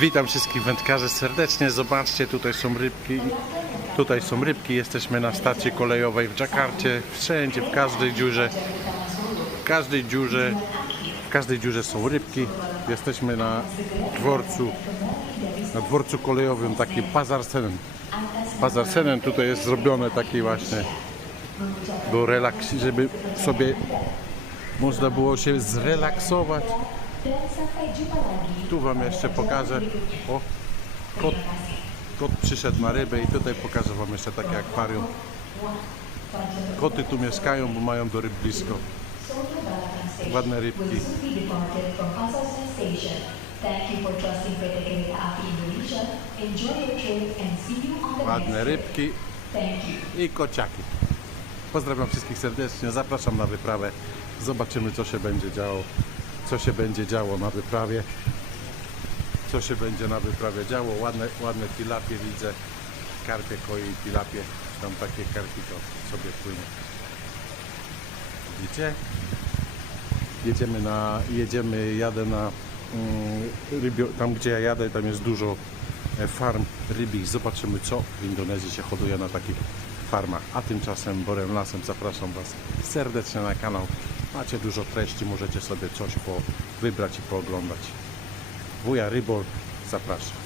Witam wszystkich wędkarzy serdecznie. Zobaczcie, tutaj są rybki. Tutaj są rybki. Jesteśmy na stacji kolejowej w Dżakarcie. Wszędzie, w każdej dziurze. W każdej dziurze. W każdej dziurze są rybki. Jesteśmy na dworcu. Na dworcu kolejowym, taki Pazarsenem. Pazarsenem tutaj jest zrobione taki właśnie do relaks, żeby sobie można było się zrelaksować. Tu Wam jeszcze pokażę. O, kot, kot przyszedł na rybę i tutaj pokażę Wam jeszcze takie akwarium. Koty tu mieszkają, bo mają do ryb blisko. Ładne rybki. Ładne rybki i kociaki. Pozdrawiam wszystkich serdecznie, zapraszam na wyprawę. Zobaczymy co się będzie działo, co się będzie działo na wyprawie. Co się będzie na wyprawie działo. Ładne, ładne tilapie widzę. Karpie koi tilapie. Tam takie karpie to sobie płynie. Widzicie? Jedziemy na, jedziemy, jadę na mm, rybio, tam gdzie ja jadę, tam jest dużo e, farm rybich. Zobaczymy co w Indonezji się hoduje na takich farmach. A tymczasem Borem Lasem zapraszam Was serdecznie na kanał. Macie dużo treści, możecie sobie coś po, wybrać i pooglądać. Wuja Rybol, zapraszam.